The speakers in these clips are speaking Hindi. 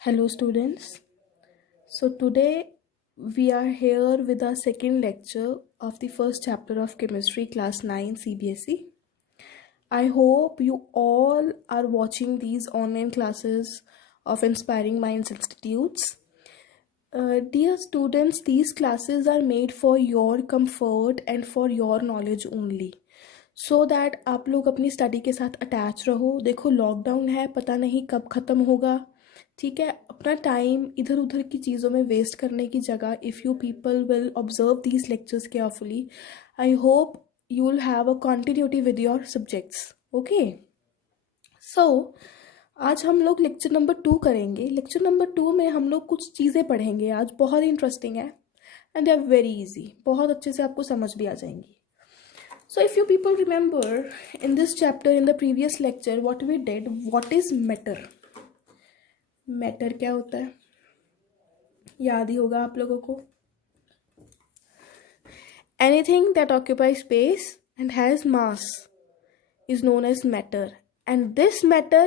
Hello, students. So, today we are here with our second lecture of the first chapter of chemistry, class 9 CBSE. I hope you all are watching these online classes of Inspiring Minds Institutes. Dear students, these classes are made for your comfort and for your knowledge only. So that आप लोग अपनी स्टडी के साथ अटैच रहो. देखो लॉकडाउन है, पता नहीं कब ख़त्म होगा. ठीक है, अपना टाइम इधर उधर की चीज़ों में वेस्ट करने की जगह if you people will observe these lectures carefully, I hope you will have a continuity with your subjects. Okay, so आज हम लोग लेक्चर नंबर 2 करेंगे. लेक्चर नंबर 2 में हम लोग कुछ चीज़ें पढ़ेंगे आज, बहुत ही इंटरेस्टिंग है and they are very easy, बहुत अच्छे से आपको समझ भी आ जाएंगी. So if you people remember in this chapter, in the previous lecture, what we did, what is matter? Matter क्या होता है? याद ही होगा आप लोगों को. Anything that occupies space and has mass is known as matter. And this matter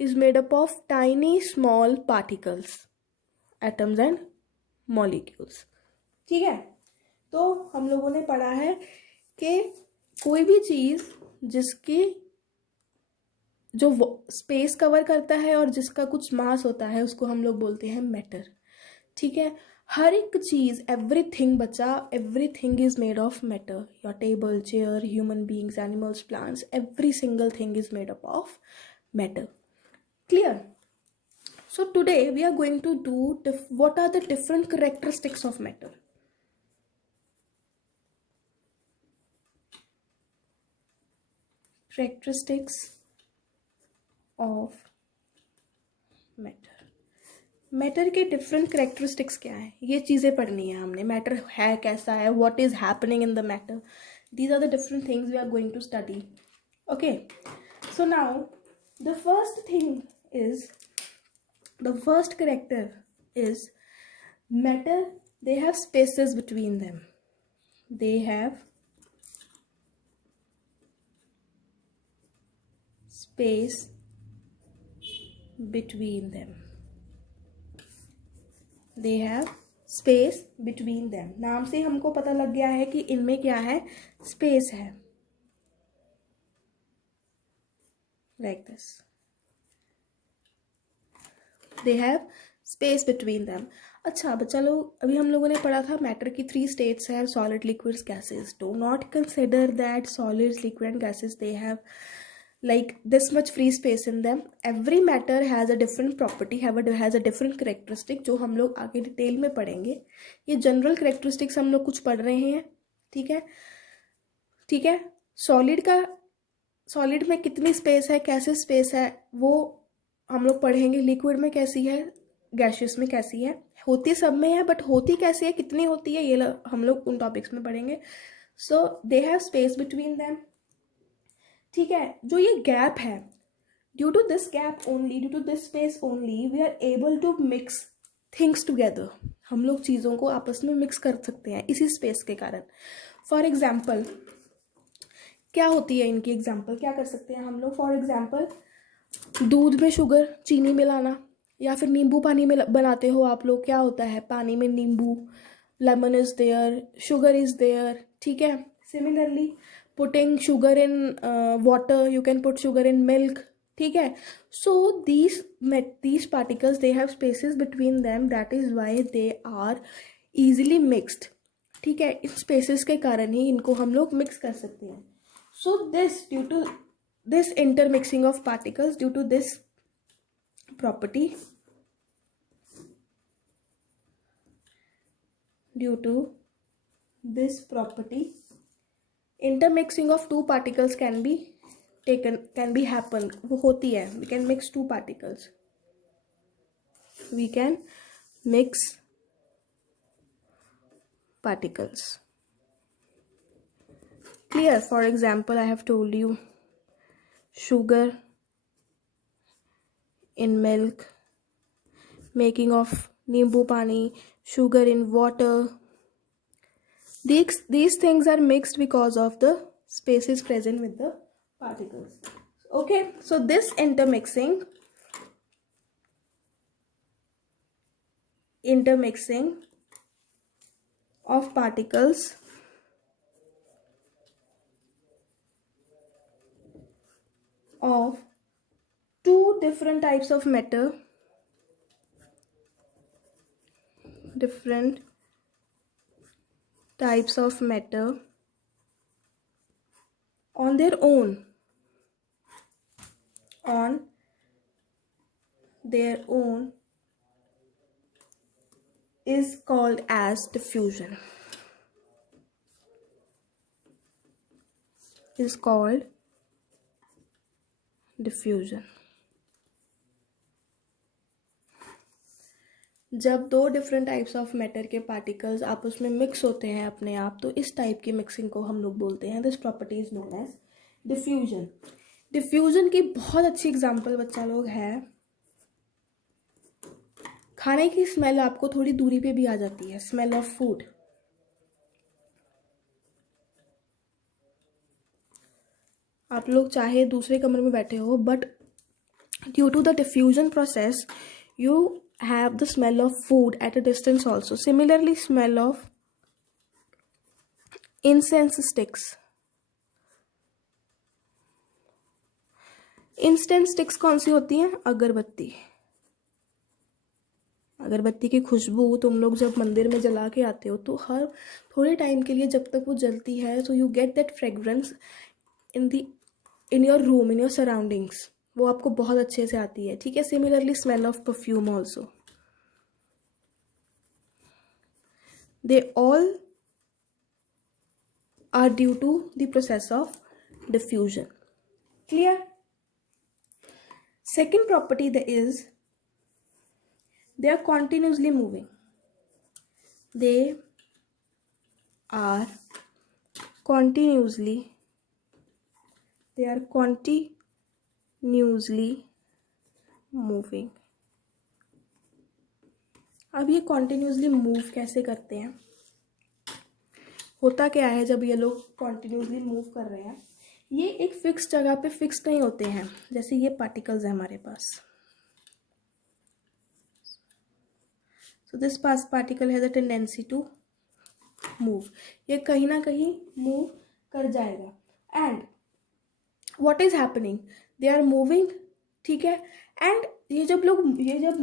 is made up of tiny small particles, atoms and molecules. ठीक है, तो हम लोगों ने पढ़ा है कि कोई भी चीज़ जिसकी जो स्पेस कवर करता है और जिसका कुछ मास होता है उसको हम लोग बोलते हैं मैटर. ठीक है, हर एक चीज़, एवरीथिंग बच्चा, everything is made of matter. Your table, chair, human beings, animals, plants, every single thing is made up of matter. Clear? So today we are going to do what are the different characteristics of matter. Characteristics of matter. Matter के डिफरेंट करेक्टरिस्टिक्स क्या है, ये चीज़ें पढ़नी है हमने. मैटर है कैसा है, what is happening in the matter, these are the different things we are going to study. Okay, so now the first thing is, the first character is matter, they have spaces between them. They have space between them. They have space between them. नाम से हमको पता लग गया है कि इनमें क्या है, स्पेस है. Like this. They have space between them. अच्छा बच्चा लोग, अभी हम लोगों ने पढ़ा था मैटर की 3 states है, solid, liquids, gases. Do not consider that solids, liquid and gases they have like this much free space in them. Every matter has a different property, has a different characteristic, जो हम लोग आगे डिटेल में पढ़ेंगे. ये जनरल characteristics हम लोग कुछ पढ़ रहे हैं. ठीक है, ठीक है. सॉलिड का, सॉलिड में कितनी स्पेस है, कैसे स्पेस है, वो हम लोग पढ़ेंगे. लिक्विड में कैसी है, गैसियस में कैसी है, होती सब में है बट होती कैसी है, कितनी होती है, ये हम लोग उन टॉपिक्स में पढ़ेंगे. So they have space between them. ठीक है, जो ये गैप है, due to this gap only, due to this space only, we are able to mix things together. हम लोग चीज़ों को आपस में मिक्स कर सकते हैं इसी स्पेस के कारण. फॉर एग्जाम्पल क्या होती है इनकी एग्जाम्पल, क्या कर सकते हैं हम लोग. फॉर एग्जाम्पल दूध में शुगर, चीनी मिलाना, या फिर नींबू पानी में बनाते हो आप लोग, क्या होता है, पानी में नींबू, lemon is there, sugar is there. ठीक है, similarly putting sugar in water, you can put sugar in milk. ठीक है, so these particles, they have spaces between them, that is why they are easily mixed. ठीक है, इन spaces के कारण ही इनको हम लोग mix कर सकते हैं. so this, due to this intermixing of particles, due to this property, due to this property, intermixing of two particles can be taken, can be happen, वो होती है. we can mix two particles, we can mix particles. Clear? For example, I have told you sugar in milk, making of nimbu pani, sugar in water. These things are mixed because of the spaces present with the particles. Okay, so this intermixing intermixing of particles of two different types of matter, different types of matter on their own, is called as diffusion. Is called diffusion. जब दो डिफरेंट टाइप्स ऑफ मैटर के पार्टिकल्स आपस में मिक्स होते हैं अपने आप, तो इस टाइप की मिक्सिंग को हम लोग बोलते हैं, this property is known as diffusion. Diffusion की बहुत अच्छी एग्जांपल बच्चा लोग है, खाने की स्मेल आपको थोड़ी दूरी पे भी आ जाती है, स्मेल ऑफ फूड. आप लोग चाहे दूसरे कमरे में बैठे हो, but due to the diffusion process you have the smell of food at a distance also. Similarly, smell of incense sticks. Incense sticks कौन सी होती हैं? अगरबत्ती. अगरबत्ती की खुशबू तुम लोग जब मंदिर में जला के आते हो तो हर थोड़े टाइम के लिए जब तक वो जलती है, so you get that fragrance in your room, in your surroundings. वो आपको बहुत अच्छे से आती है, ठीक है. Similarly smell of perfume also, they all are due to the process of diffusion. Clear? Second property the is they are continuously moving. They are continuously moving. अब ये continuously move कैसे करते हैं? होता क्या है जब ये लोग continuously move कर रहे हैं, ये एक फिक्स जगह पे फिक्स नहीं होते हैं. जैसे ये पार्टिकल्स है हमारे पास, so this particle has a tendency to move. ये कहीं ना कहीं move कर जाएगा. And what is happening? They are moving, ठीक है. And ये जब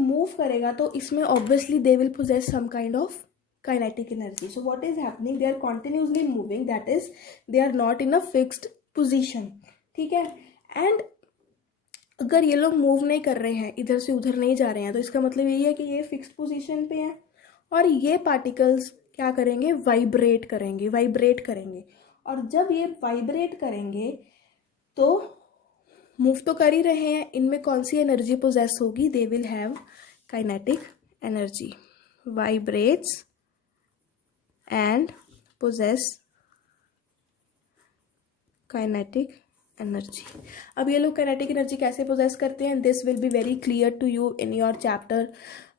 move करेगा तो इसमें obviously they will possess some kind of kinetic energy. So what is happening? They are continuously moving. That is, they are not in a fixed position, ठीक है. And अगर ये लोग मूव नहीं कर रहे हैं, इधर से उधर नहीं जा रहे हैं, तो इसका मतलब यही है कि ये फिक्स्ड पोजीशन पे हैं. और ये पार्टिकल्स क्या करेंगे? वाइब्रेट करेंगे. और जब ये वाइब्रेट करेंगे तो मूव तो कर ही रहे हैं, इनमें कौन सी एनर्जी पोजेस होगी? They will have kinetic energy. Vibrates and possess kinetic energy. अब ये लोग काइनेटिक एनर्जी कैसे पोजेस करते हैं? This will be very clear to you in your chapter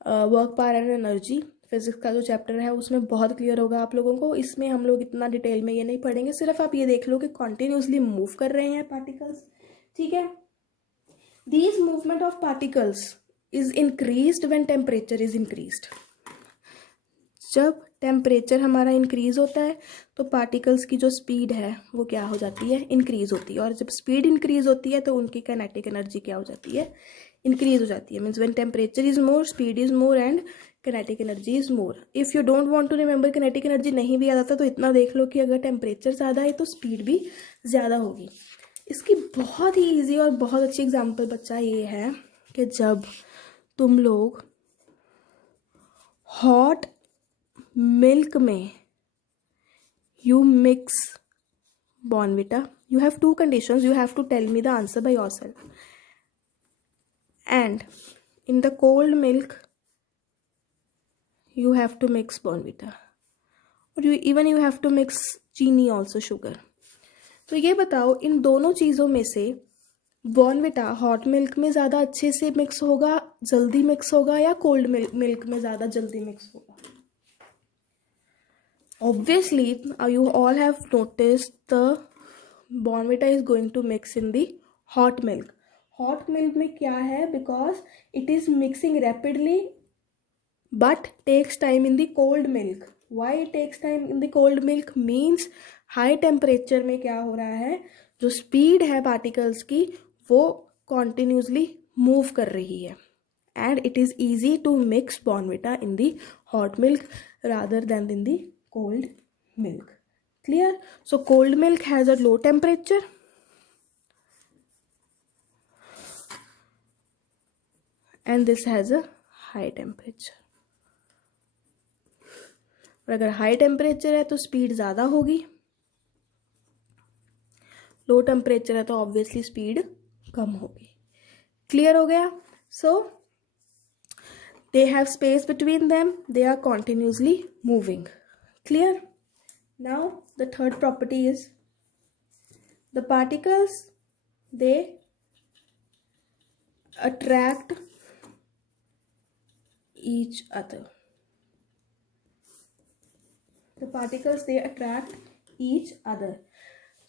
work power and energy. Physics का जो चैप्टर है उसमें बहुत क्लियर होगा आप लोगों को. इसमें हम लोग इतना डिटेल में ये नहीं पढ़ेंगे, सिर्फ आप ये देख लो कि कॉन्टिन्यूसली मूव कर रहे हैं पार्टिकल्स, ठीक है. These movement of particles is increased when temperature is increased. जब टेम्परेचर हमारा इंक्रीज होता है तो पार्टिकल्स की जो स्पीड है वो क्या हो जाती है? इंक्रीज होती है. और जब स्पीड इंक्रीज होती है तो उनकी काइनेटिक एनर्जी क्या हो जाती है? इंक्रीज हो जाती है. Means when temperature is more, speed is more and kinetic energy is more. If you don't want to remember kinetic energy नहीं भी याद आता तो इतना देख लो कि अगर टेम्परेचर ज़्यादा है तो स्पीड भी ज़्यादा होगी. इसकी बहुत ही ईजी और बहुत अच्छी एग्जाम्पल बच्चा ये है कि जब तुम लोग हॉट मिल्क में you mix Bournvita, you have two conditions. You have to tell me the answer by yourself. And in the cold milk you have to mix Bournvita, or you have to mix चीनी also, sugar. तो ये बताओ इन दोनों चीज़ों में से बॉर्नविटा हॉट मिल्क में ज़्यादा अच्छे से मिक्स होगा, जल्दी मिक्स होगा, या कोल्ड मिल्क में ज़्यादा जल्दी मिक्स होगा? Obviously, you all have noticed the Bournvita is going to mix in the hot milk. Hot milk में क्या है? Because it is mixing rapidly but takes time in the cold milk. Why it takes time in the cold milk? Means high temperature में क्या हो रहा है, जो speed है particles की वो continuously move कर रही है, and it is easy to mix Bournvita in the hot milk rather than in the cold milk. Clear? So cold milk has a low temperature and this has a high temperature. और अगर हाई टेम्परेचर है तो स्पीड ज़्यादा होगी, लो टेम्परेचर है तो ऑब्वियसली स्पीड कम होगी. क्लियर हो गया? So they have space between them, they are continuously moving. Clear? Now the third property is the particles they attract each other. The particles they attract each other.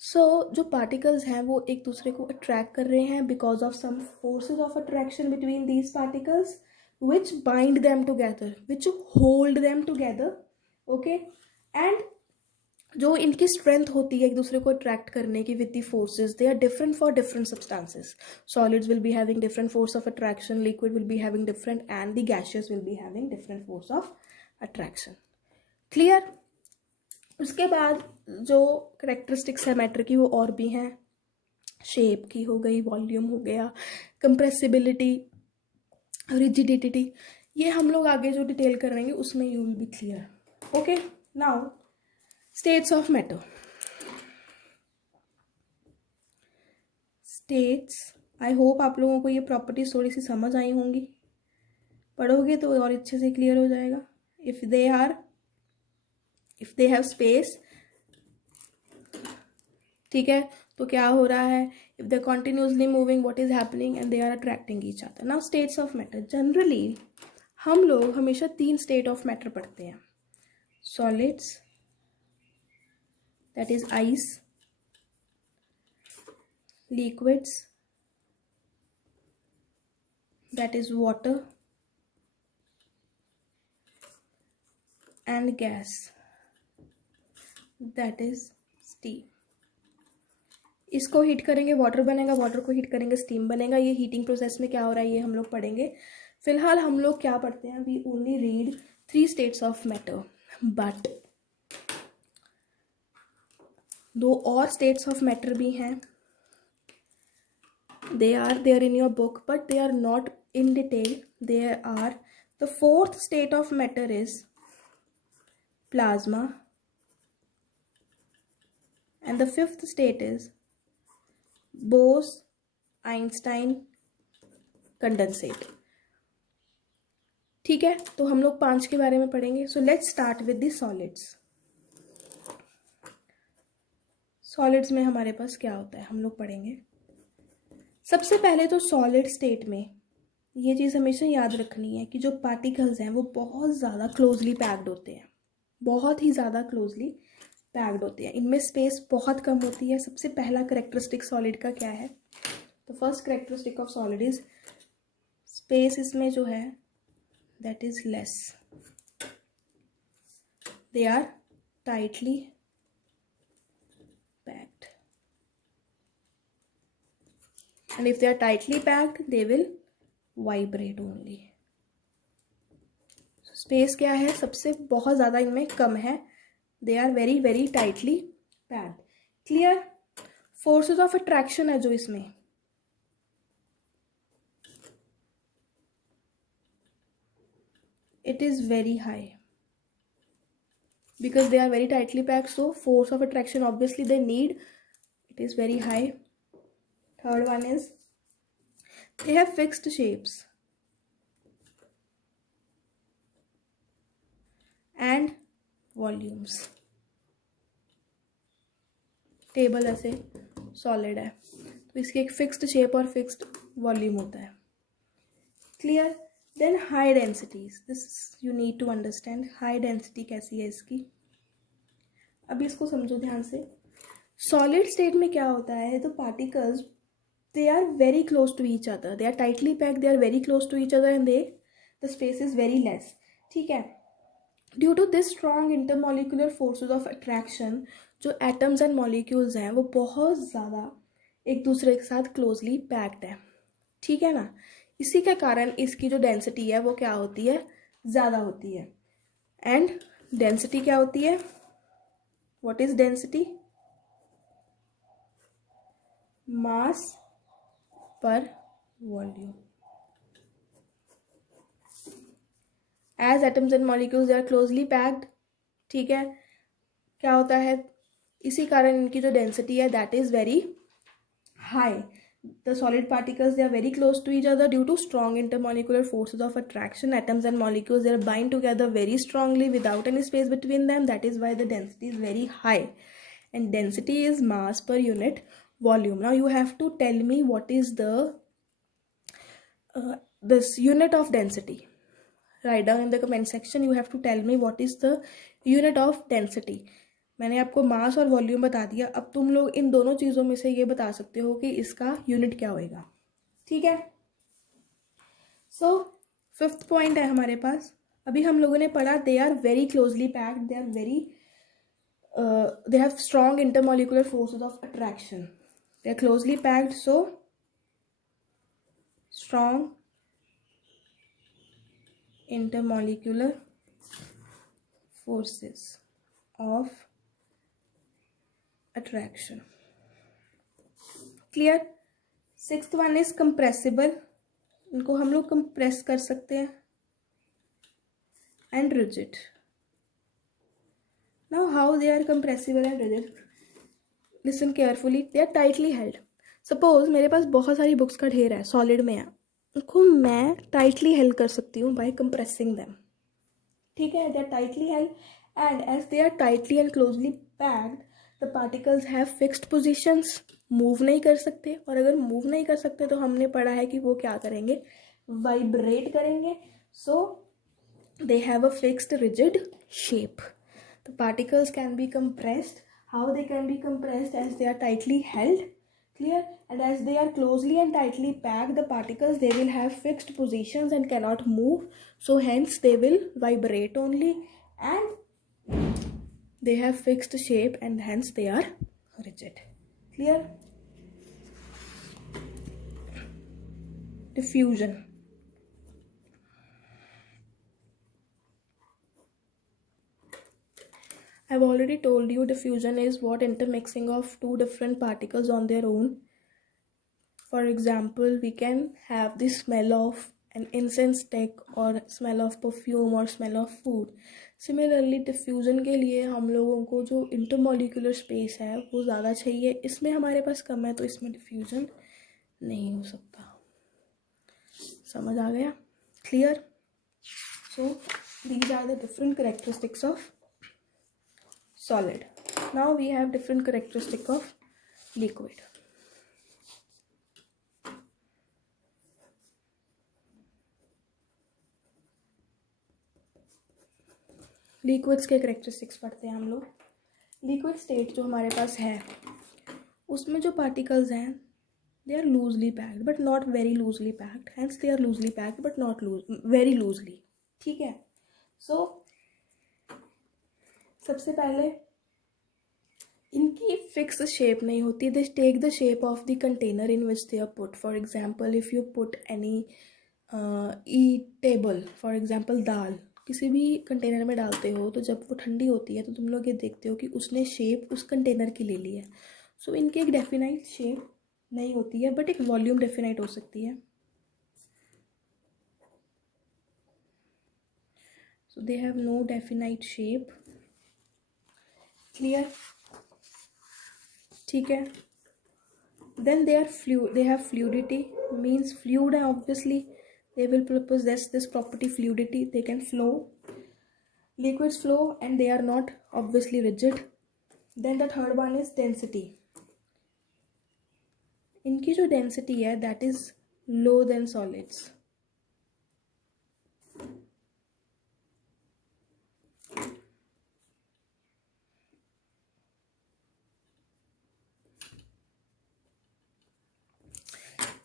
So जो particles हैं वो एक दूसरे को attract कर रहे हैं because of some forces of attraction between these particles which bind them together, which hold them together. Okay, and जो इनकी स्ट्रेंथ होती है एक दूसरे को अट्रैक्ट करने की with the forces, they are different for different substances. Solids will be having different force of attraction, liquid will be having different, and the gases will be having different force of attraction. Clear? उसके बाद जो करेक्टरिस्टिक्स है मैटर की वो और भी हैं. शेप की हो गई, वॉल्यूम हो गया, कंप्रेसिबिलिटी, रिजिडिटी. ये हम लोग आगे जो डिटेल करेंगे उसमें you will be clear. Okay, now states of matter. states, I hope आप लोगों को ये प्रॉपर्टीज थोड़ी सी समझ आई होंगी. पढ़ोगे तो और अच्छे से क्लियर हो जाएगा. इफ दे हैव स्पेस, ठीक है, तो क्या हो रहा है, if they continuously moving, what is happening, and they are attracting each other. Now states of matter. Generally हम लोग हमेशा 3 स्टेट ऑफ मैटर पढ़ते हैं. Solids, that is ice, liquids, that is water, and gas, that is steam. इसको हीट करेंगे वाटर बनेगा, वाटर को हीट करेंगे स्टीम बनेगा. ये हीटिंग प्रोसेस में क्या हो रहा है ये हम लोग पढ़ेंगे. फिलहाल हम लोग क्या पढ़ते हैं, we only read 3 states of matter. But 2 और स्टेट्स ऑफ मैटर भी हैं. They are there in your book but they are not in detail. There are the 4th state of matter is plasma and the 5th state is Bose Einstein condensate. ठीक है, तो हम लोग 5 के बारे में पढ़ेंगे. So let's start with the solids. Solids में हमारे पास क्या होता है हम लोग पढ़ेंगे. सबसे पहले तो सॉलिड स्टेट में ये चीज़ हमेशा याद रखनी है कि जो पार्टिकल्स हैं वो बहुत ज़्यादा क्लोजली पैक्ड होते हैं, बहुत ही ज़्यादा क्लोजली पैक्ड होते हैं. इनमें स्पेस बहुत कम होती है. सबसे पहला करेक्टरिस्टिक सॉलिड का क्या है, तो first characteristic of solid is space इसमें जो है that is less. They are tightly packed, and if they are tightly packed they will vibrate only. Space क्या है, सबसे बहुत ज़्यादा इनमें कम है. They are very very tightly packed. Clear? Forces of attraction है जो इसमें, it is very high because they are very tightly packed, so force of attraction obviously they need, it is very high. Third one is they have fixed shapes and volumes. Table ऐसे सॉलिड है तो इसकी एक फिक्स्ड शेप और फिक्स्ड वॉल्यूम होता है. Clear? Then high densities, this you need to understand. High density कैसी है इसकी, अभी इसको समझो ध्यान से. सॉलिड स्टेट में क्या होता है, तो particles they are very close to each other, they are tightly packed, they are very close to each other, and the space is very less. ठीक है. Due to this strong intermolecular forces of attraction, जो एटम्स एंड मॉलिक्यूल्स हैं वो बहुत ज़्यादा एक दूसरे के साथ क्लोजली पैक्ड है. ठीक है ना. इसी के कारण इसकी जो डेंसिटी है वो क्या होती है, ज़्यादा होती है. एंड डेंसिटी क्या होती है, what is density, mass per volume. As atoms and molecules they are closely packed. ठीक है. क्या होता है, इसी कारण इनकी जो डेंसिटी है that is very high. The solid particles, they are very close to each other due to strong intermolecular forces of attraction. Atoms and molecules, they are bind together very strongly without any space between them. That is why the density is very high. And density is mass per unit volume. Now you have to tell me what is the this unit of density. Write down in the comment section. You have to tell me what is the unit of density. मैंने आपको मास और वॉल्यूम बता दिया. अब तुम लोग इन दोनों चीज़ों में से ये बता सकते हो कि इसका यूनिट क्या होएगा. ठीक है. सो फिफ्थ पॉइंट है हमारे पास. अभी हम लोगों ने पढ़ा they are very closely packed, they are very they have strong intermolecular forces of attraction. They are closely packed, so strong intermolecular forces of attraction. Clear? Sixth one is compressible. इनको हम लोग compress कर सकते हैं. And rigid. Now how they are compressible and rigid? Listen carefully. They are tightly held. Suppose मेरे पास बहुत सारी बुक्स का ढेर है, सॉलिड में है. उनको मैं टाइटली हेल्ड कर सकती हूँ बाय कंप्रेसिंग देम. ठीक है. They are tightly held and as they are tightly and closely packed the particles have fixed positions. Move नहीं कर सकते, और अगर मूव नहीं कर सकते तो हमने पढ़ा है कि वो क्या करेंगे, वाइब्रेट करेंगे. So they have a fixed rigid shape. The particles can be compressed. How they can be compressed, as they are tightly held. Clear? And as they are closely and tightly packed, the particles, they will have fixed positions and cannot move. So hence they will vibrate only, and they have fixed shape, and hence they are rigid. Clear? Diffusion. I've already told you diffusion is what intermixing of two different particles on their own. For example, we can have the smell of an incense stick or smell of perfume or smell of food. Similarly, diffusion के लिए हम लोगों को जो intermolecular space है वो ज़्यादा चाहिए. इसमें हमारे पास कम है, तो इसमें diffusion नहीं हो सकता. समझ आ गया? Clear? So these are the different characteristics of solid. Now we have different characteristic of liquid. Liquids के करेक्टरिस्टिक्स पढ़ते हैं हम लोग. लिक्विड स्टेट जो हमारे पास है उसमें जो पार्टिकल्स हैं they are loosely packed but not very loosely packed. Hence they are loosely packed but not very loosely. ठीक है. सो सबसे पहले इनकी फिक्स शेप नहीं होती. They take the shape of the container in which they are put. For example, if you put any eatable, for example dal, किसी भी कंटेनर में डालते हो तो जब वो ठंडी होती है तो तुम लोग ये देखते हो कि उसने शेप उस कंटेनर की ले ली है. सो इनकी एक डेफिनाइट शेप नहीं होती है, बट एक वॉल्यूम डेफिनाइट हो सकती है. So they have no definite shape. Clear? ठीक है. Then they have fluidity. Means fluid है obviously. They will possess this property, fluidity. They can flow. Liquids flow and they are not obviously rigid. Then the third one is density. इनकी जो density है that is low than solids.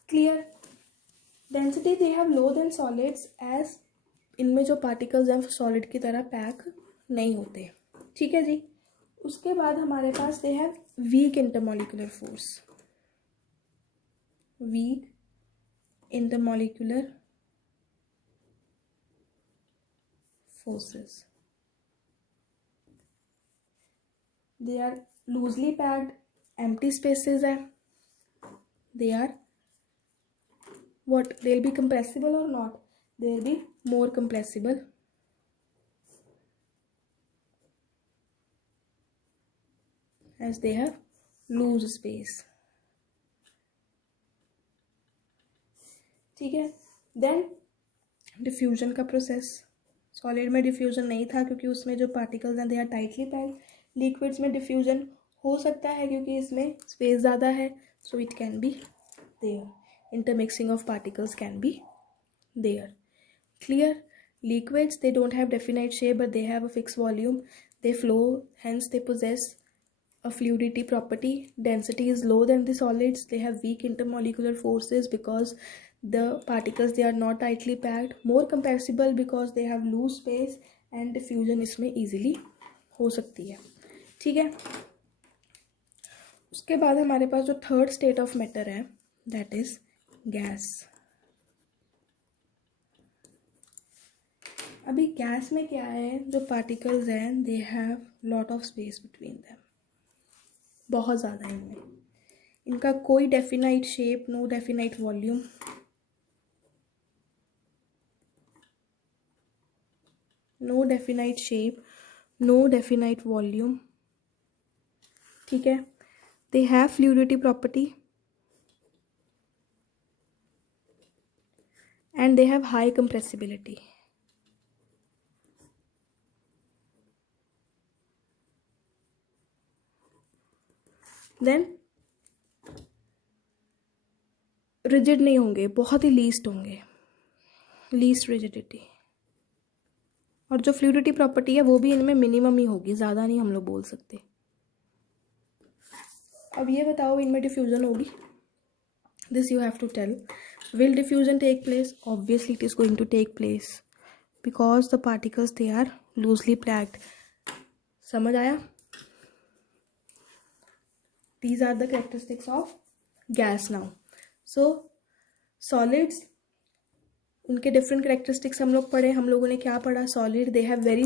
Clear? Density they have low than solids as इनमें जो पार्टिकल्स हैं सॉलिड की तरह पैक नहीं होते। ठीक है जी। उसके बाद हमारे पास they have weak intermolecular force, weak intermolecular forces. They are loosely packed, empty spaces है. They are what? They'll be compressible or not? They'll be more compressible. As they have loose space. ठीक है. Then diffusion का process. सॉलिड में डिफ्यूजन नहीं था क्योंकि उसमें जो पार्टिकल्स हैं they are tightly packed. Liquids में डिफ्यूजन हो सकता है क्योंकि इसमें स्पेस ज़्यादा है, so it can be there. Intermixing of particles can be there. Clear? Liquids they don't have definite shape but they have a fix volume, they flow, hence they possess a fluidity property. Density is low than the solids. They have weak intermolecular forces because the particles they are not tightly packed. More compressible because they have loose space and diffusion इसमें easily हो सकती है। ठीक है। उसके बाद हमारे पास जो थर्ड स्टेट ऑफ मैटर है that is गैस। अभी गैस में क्या है, जो पार्टिकल्स हैं they have lot of space between them, बहुत ज़्यादा इनमें, इनका कोई definite shape, no definite volume, no definite shape, no definite volume. ठीक है। They have fluidity property and they have high compressibility. Then rigid नहीं होंगे, बहुत ही लीस्ट होंगे, लीस्ट रिजिडिटी। और जो फ्लूइडिटी प्रॉपर्टी है वो भी इनमें मिनिमम ही होगी, ज़्यादा नहीं हम लोग बोल सकते। अब ये बताओ इनमें डिफ्यूजन होगी? This you have to tell. Will diffusion take place? Obviously it is going to take place because the particles they are loosely packed. समझ आया? These are the characteristics of gas now. So solids, उनके different characteristics हम लोग पढ़े। हम लोगों ने क्या पढ़ा? Solid they have very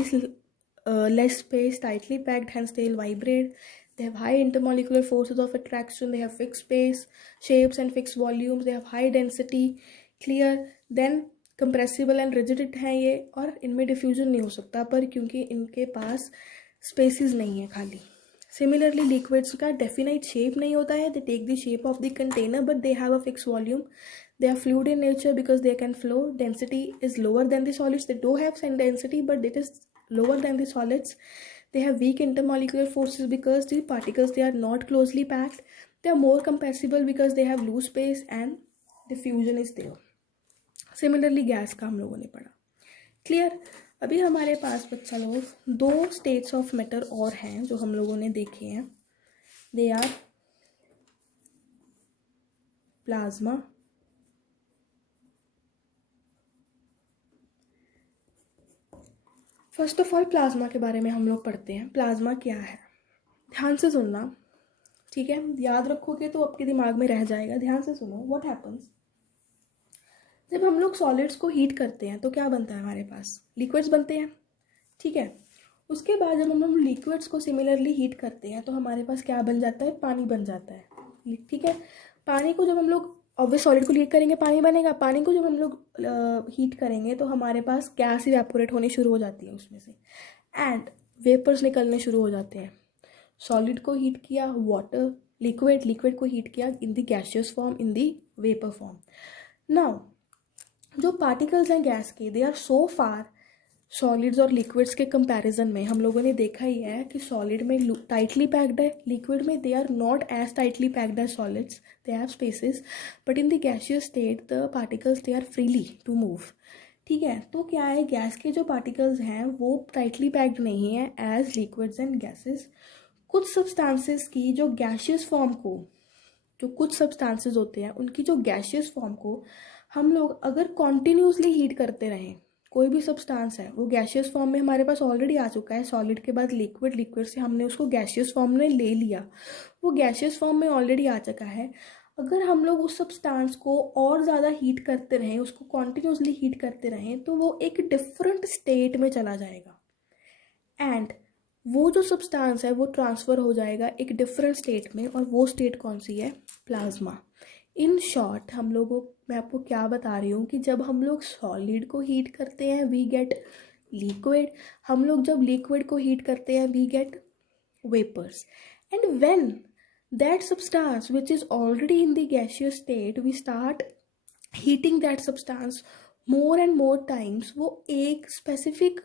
less space, tightly packed, hence they'll vibrate. They have high intermolecular forces of attraction. They have fixed space, shapes and fixed volumes. They have high density. Clear? Then compressible and rigid हैं ये, और इनमें diffusion नहीं हो सकता पर क्योंकि इनके पास spaces नहीं है खाली। Similarly, liquids का definite shape नहीं होता है, they take the shape of the container but they have a fixed volume. They are fluid in nature because they can flow. Density is lower than the solids. They do have some density but it is lower than the solids. They have weak intermolecular forces because the particles they are not closely packed. They are more compressible because they have loose space and diffusion is there. Similarly, gas का हम लोगों ने पढ़ा। Clear? अभी हमारे पास बच्चा लोग दो स्टेट्स ऑफ मैटर और हैं जो हम लोगों ने देखे हैं। They are plasma first of all plasma के बारे में हम लोग पढ़ते हैं। प्लाज्मा क्या है? ध्यान से सुनना, ठीक है? याद रखोगे तो आपके दिमाग में रह जाएगा। ध्यान से सुनो। व्हाट हैपन्स जब हम लोग सॉलिड्स को हीट करते हैं तो क्या बनता है हमारे पास? लिक्विड्स बनते हैं। ठीक है। उसके बाद जब हम लिक्विड्स को सिमिलरली हीट करते हैं तो हमारे पास क्या बन जाता है? पानी बन जाता है। ठीक है। पानी को जब हम लोग ऑब्वियस सॉलिड को हीट करेंगे पानी बनेगा। पानी को जब हम लोग हीट करेंगे तो हमारे पास गैस इवेपोरेट होनी शुरू हो जाती है उसमें से, एंड वेपर्स निकलने शुरू हो जाते हैं। सॉलिड को हीट किया वाटर, लिक्विड को हीट किया in the gaseous form, in the vapour form. Now जो पार्टिकल्स हैं गैस के, they are so far solids और लिक्विड्स के कंपैरिजन में हम लोगों ने देखा ही है कि सॉलिड में टाइटली पैक्ड है, लिक्विड में they are not as tightly packed as solids, they have spaces, but in the gaseous state the particles they are freely to move. ठीक है। तो क्या है, गैस के जो पार्टिकल्स हैं वो टाइटली पैक्ड नहीं है एज लिक्विड्स एंड गैसेस। कुछ सब्सटेंसेस की जो गैसियस फॉर्म को, जो कुछ सब्सटेंसेस होते हैं उनकी जो गैसियस फॉर्म को हम लोग अगर कॉन्टिन्यूसली हीट करते रहें, कोई भी सब्सटेंस है वो गैशियस फॉर्म में हमारे पास ऑलरेडी आ चुका है, सॉलिड के बाद लिक्विड, लिक्विड से हमने उसको गैशियस फॉर्म में ले लिया, वो गैशियस फॉर्म में ऑलरेडी आ चुका है। अगर हम लोग उस सब्सटेंस को और ज़्यादा हीट करते रहें, उसको कॉन्टिन्यूसली हीट करते रहें, तो वो एक डिफरेंट स्टेट में चला जाएगा एंड वो जो सब्सटेंस है वो ट्रांसफ़र हो जाएगा एक डिफरेंट स्टेट में, और वो स्टेट कौन सी है? प्लाज्मा। इन शॉर्ट हम लोगों, मैं आपको क्या बता रही हूँ कि जब हम लोग सॉलिड को हीट करते हैं वी गेट लिक्विड, हम लोग जब लिक्विड को हीट करते हैं we get vapours, and when that substance which is already in the gaseous state we start heating that substance more and more times, वो एक स्पेसिफिक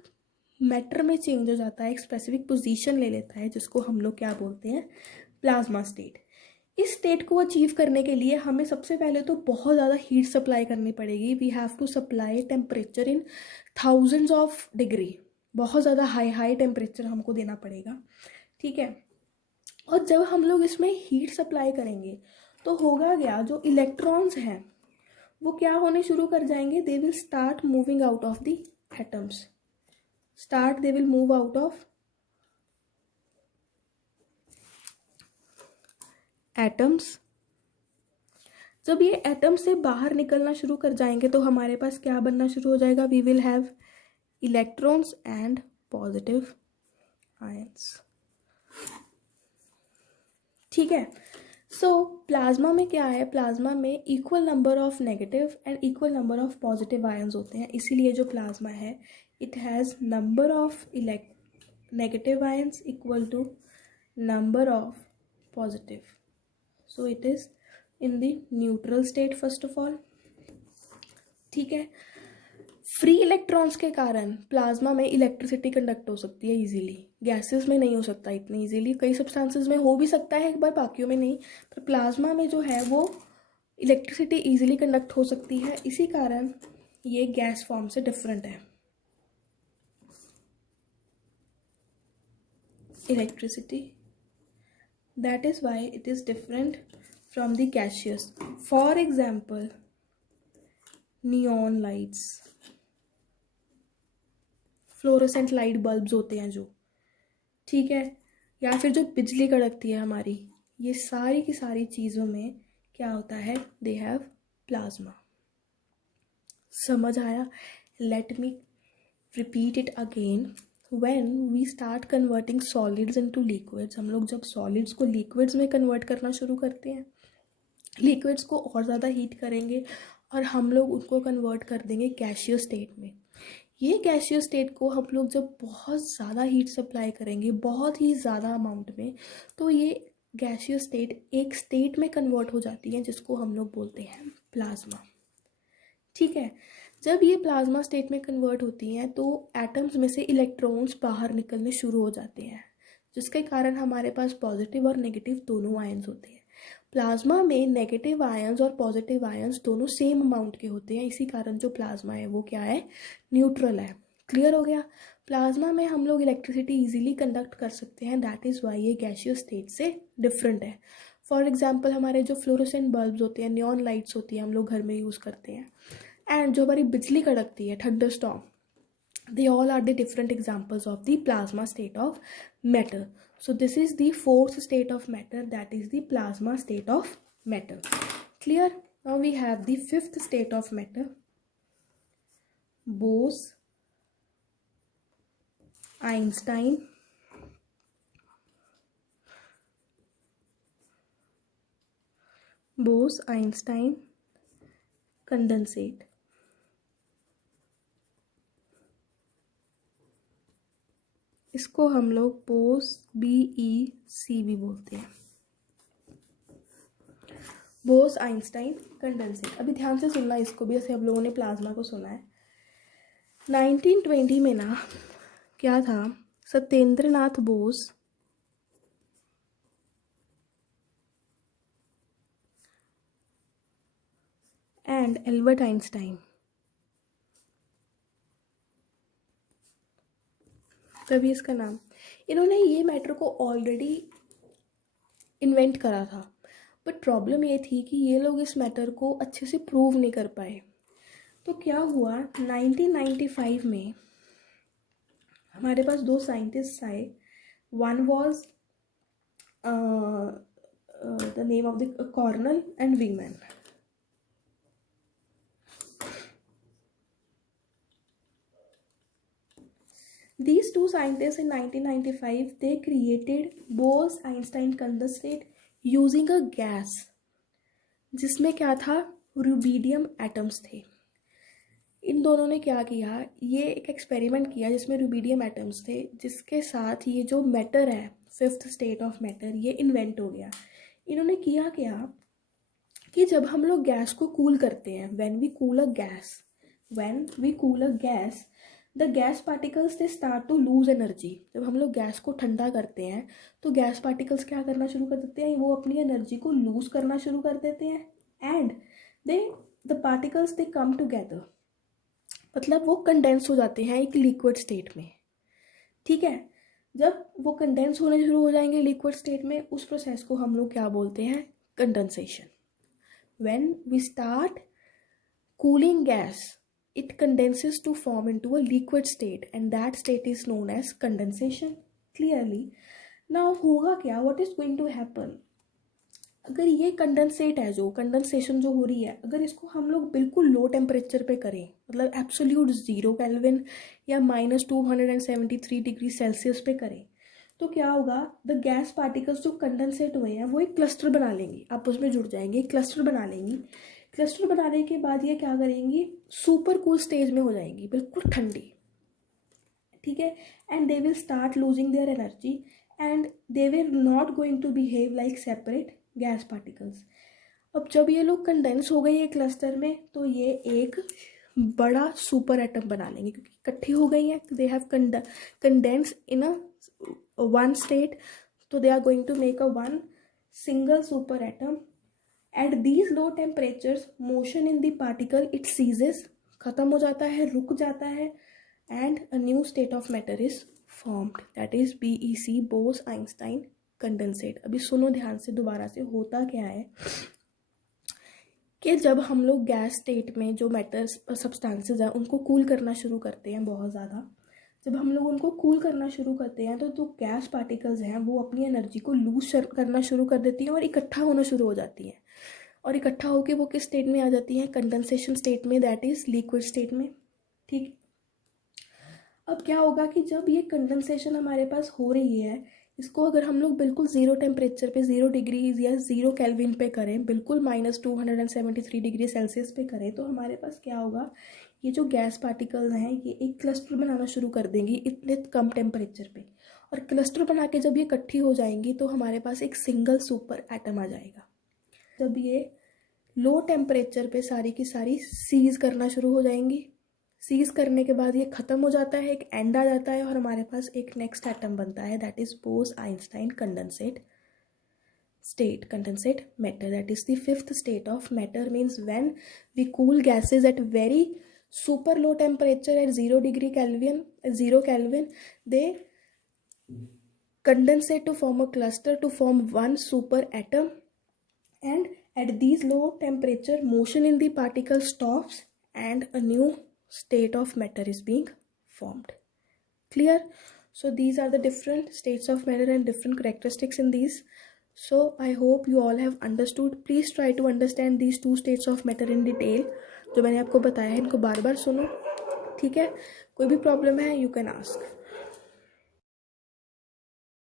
मैटर में चेंज हो जाता है, एक स्पेसिफिक पोजीशन ले लेता है, जिसको हम लोग क्या बोलते हैं? Plasma state. इस स्टेट को अचीव करने के लिए हमें सबसे पहले तो बहुत ज़्यादा हीट सप्लाई करनी पड़ेगी। We have to supply temperature in thousands of degree, बहुत ज़्यादा हाई टेम्परेचर हमको देना पड़ेगा, ठीक है। और जब हम लोग इसमें हीट सप्लाई करेंगे तो होगा क्या, जो इलेक्ट्रॉन्स हैं वो क्या होने शुरू कर जाएंगे? दे will start moving out of the atoms, they will move out of atoms. जब ये एटम से बाहर निकलना शुरू कर जाएंगे तो हमारे पास क्या बनना शुरू हो जाएगा? We will have electrons and positive ions, ठीक है। सो प्लाज्मा में क्या है? प्लाज्मा में equal number of negative and equal number of positive ions होते हैं, इसीलिए जो प्लाज्मा है it has number of negative ions equal to number of positive, so it is in the neutral state first of all, ठीक है। फ्री इलेक्ट्रॉन्स के कारण प्लाज्मा में इलेक्ट्रिसिटी कंडक्ट हो सकती है इजीली, गैसेस में नहीं हो सकता इतनी इजीली, कई सब्सटेंसेस में हो भी सकता है एक बार, बाकियों में नहीं, पर प्लाज्मा में जो है वो इलेक्ट्रिसिटी इजीली कंडक्ट हो सकती है, इसी कारण ये गैस फॉर्म से डिफरेंट है। Electricity, that is why it is different from the gaseous. For example neon lights, fluorescent light bulbs होते हैं जो, ठीक है, या फिर जो बिजली कड़कती है हमारी, ये सारी की सारी चीज़ों में क्या होता है? They have plasma. समझ आया? Let me repeat it again. When we start converting solids into liquids, हम लोग जब सॉलिड्स को लिक्विड्स में कन्वर्ट करना शुरू करते हैं, लिक्विड्स को और ज़्यादा हीट करेंगे और हम लोग उनको कन्वर्ट कर देंगे गैसियस स्टेट में। ये गैसियस स्टेट को हम लोग जब बहुत ज़्यादा हीट सप्लाई करेंगे, बहुत ही ज़्यादा अमाउंट में, तो ये गैसियस स्टेट एक स्टेट में कन्वर्ट हो जाती है जिसको हम लोग बोलते हैं प्लाज्मा, ठीक है। जब ये प्लाज्मा स्टेट में कन्वर्ट होती हैं तो एटम्स में से इलेक्ट्रॉन्स बाहर निकलने शुरू हो जाते हैं, जिसके कारण हमारे पास पॉजिटिव और नेगेटिव दोनों आयंस होते हैं। प्लाज्मा में नेगेटिव आयंस और पॉजिटिव आयंस दोनों सेम अमाउंट के होते हैं, इसी कारण जो प्लाज्मा है वो क्या है? न्यूट्रल है। क्लियर हो गया? प्लाज्मा में हम लोग इलेक्ट्रिसिटी इजीली कंडक्ट कर सकते हैं, दैट इज़ वाई ये गैसियस स्टेट से डिफरेंट है। फॉर एग्जांपल हमारे जो फ्लोरोसेंट बल्ब्स होते हैं, नियॉन लाइट्स होती हैं, हम लोग घर में यूज़ करते हैं, एंड जो हमारी बिजली कड़कती है, thunderstorm, they all are the different examples of the plasma state of matter. So this is the fourth state of matter, that is the plasma state of matter. Clear? Now we have the fifth state of matter, Bose-Einstein condensate. इसको हम लोग BEC भी बोलते हैं, बोस आइंस्टाइन कंडेंसेट। अभी ध्यान से सुनना इसको भी, जैसे हम लोगों ने प्लाज्मा को सुना है। 1920 में ना क्या था, Satyendra Nath Bose and Albert Einstein, तभी इसका नाम, इन्होंने ये मैटर को ऑलरेडी इन्वेंट करा था, बट प्रॉब्लम ये थी कि ये लोग इस मैटर को अच्छे से प्रूव नहीं कर पाए। तो क्या हुआ, 1995 में हमारे पास दो साइंटिस्ट आए. One was the name of the Cornell and women. These two scientists in 1995 they created Bose-Einstein condensate using a gas जिसमें क्या था, रूबीडियम एटम्स थे. इन दोनों ने क्या किया, ये एक एक्सपेरिमेंट किया जिसमें रूबीडियम एटम्स थे, जिसके साथ ये जो मैटर है, फिफ्थ स्टेट ऑफ मैटर, ये इन्वेंट हो गया. इन्होंने किया क्या कि जब हम लोग गैस को कूल करते हैं, when we cool a gas the gas particles they start to lose energy. जब हम लोग गैस को ठंडा करते हैं तो गैस पार्टिकल्स क्या करना शुरू कर देते हैं, वो अपनी एनर्जी को लूज करना शुरू कर देते हैं. And the particles they come together, मतलब वो कंडेंस हो जाते हैं एक लिक्विड स्टेट में. ठीक है, जब वो कंडेंस होने शुरू हो जाएंगे लिक्विड स्टेट में, उस प्रोसेस को हम लोग क्या बोलते हैं, condensation. When we start cooling gas, it condenses to form into a liquid state and that state is known as condensation. Clearly, now होगा क्या, what is going to happen, अगर ये कंडेंसेट है, जो कंडेंसेशन जो हो रही है, अगर इसको हम लोग बिल्कुल लो टेम्परेचर पे करें, मतलब एब्सोल्यूट 0 केल्विन या -273 डिग्री सेल्सियस पे करें, तो क्या होगा, द गैस पार्टिकल्स जो कंडेंसेट हुए हैं वो एक क्लस्टर बना लेंगे, आपस में जुड़ जाएंगे, क्लस्टर बना लेंगी. क्लस्टर बनाने के बाद ये क्या करेंगी, सुपर कूल स्टेज में हो जाएंगी, बिल्कुल ठंडी. ठीक है, and they will start losing their energy and they will not going to behave like separate gas particles. अब जब ये लोग कंडेंस हो गई है क्लस्टर में, तो ये एक बड़ा सुपर एटम बना लेंगे, क्योंकि इकट्ठी हो गई हैं, they have condense in a one state, तो they are going to make a one single super atom. At these low temperatures, motion in the particle it ceases, खत्म हो जाता है, रुक जाता है, and a new state of matter is formed, that is BEC, Bose-Einstein condensate. अभी सुनो ध्यान से दोबारा से, होता क्या है कि जब हम लोग गैस स्टेट में जो मैटर्स सब्सटेंसेस हैं उनको कूल करना शुरू करते हैं बहुत ज़्यादा, जब हम लोग उनको कूल करना शुरू करते हैं तो गैस पार्टिकल्स हैं वो अपनी एनर्जी को लूज करना शुरू कर देती हैं और इकट्ठा होना शुरू हो जाती हैं. और इकट्ठा होकर वो किस स्टेट में आ जाती हैं, कंडेंसेशन स्टेट में, दैट इज़ लिक्विड स्टेट में. ठीक, अब क्या होगा कि जब ये कंडेंसेशन हमारे पास हो रही है, इसको अगर हम लोग बिल्कुल 0 टेम्परेचर पे, 0 डिग्रीज या 0 केल्विन पे करें, बिल्कुल -273 डिग्री सेल्सियस पे करें, तो हमारे पास क्या होगा, ये जो गैस पार्टिकल्स हैं ये एक क्लस्टर बनाना शुरू कर देंगी इतने कम टेम्परेचर पे. और क्लस्टर बना के जब ये इकट्ठी हो जाएंगी तो हमारे पास एक सिंगल सुपर एटम आ जाएगा. जब ये लो टेम्परेचर पे सारी की सारी सीज करना शुरू हो जाएंगी, सीज करने के बाद ये ख़त्म हो जाता है, एक एंड आ जाता है और हमारे पास एक नेक्स्ट एटम बनता है, that is Bose Einstein condensate state, condensate matter, that is the fifth state of matter. Means when we cool gases at very super low temperature at 0 degree Kelvin, 0 Kelvin, they condensate to form a cluster, to form one super atom, and at these low temperature motion in the particle stops and a new state of matter is being formed. Clear? So these are the different states of matter and different characteristics in these. So I hope you all have understood. Please try to understand these two states of matter in detail. जो मैंने आपको बताया है इनको बार बार सुनो, ठीक है. कोई भी प्रॉब्लम है you can ask.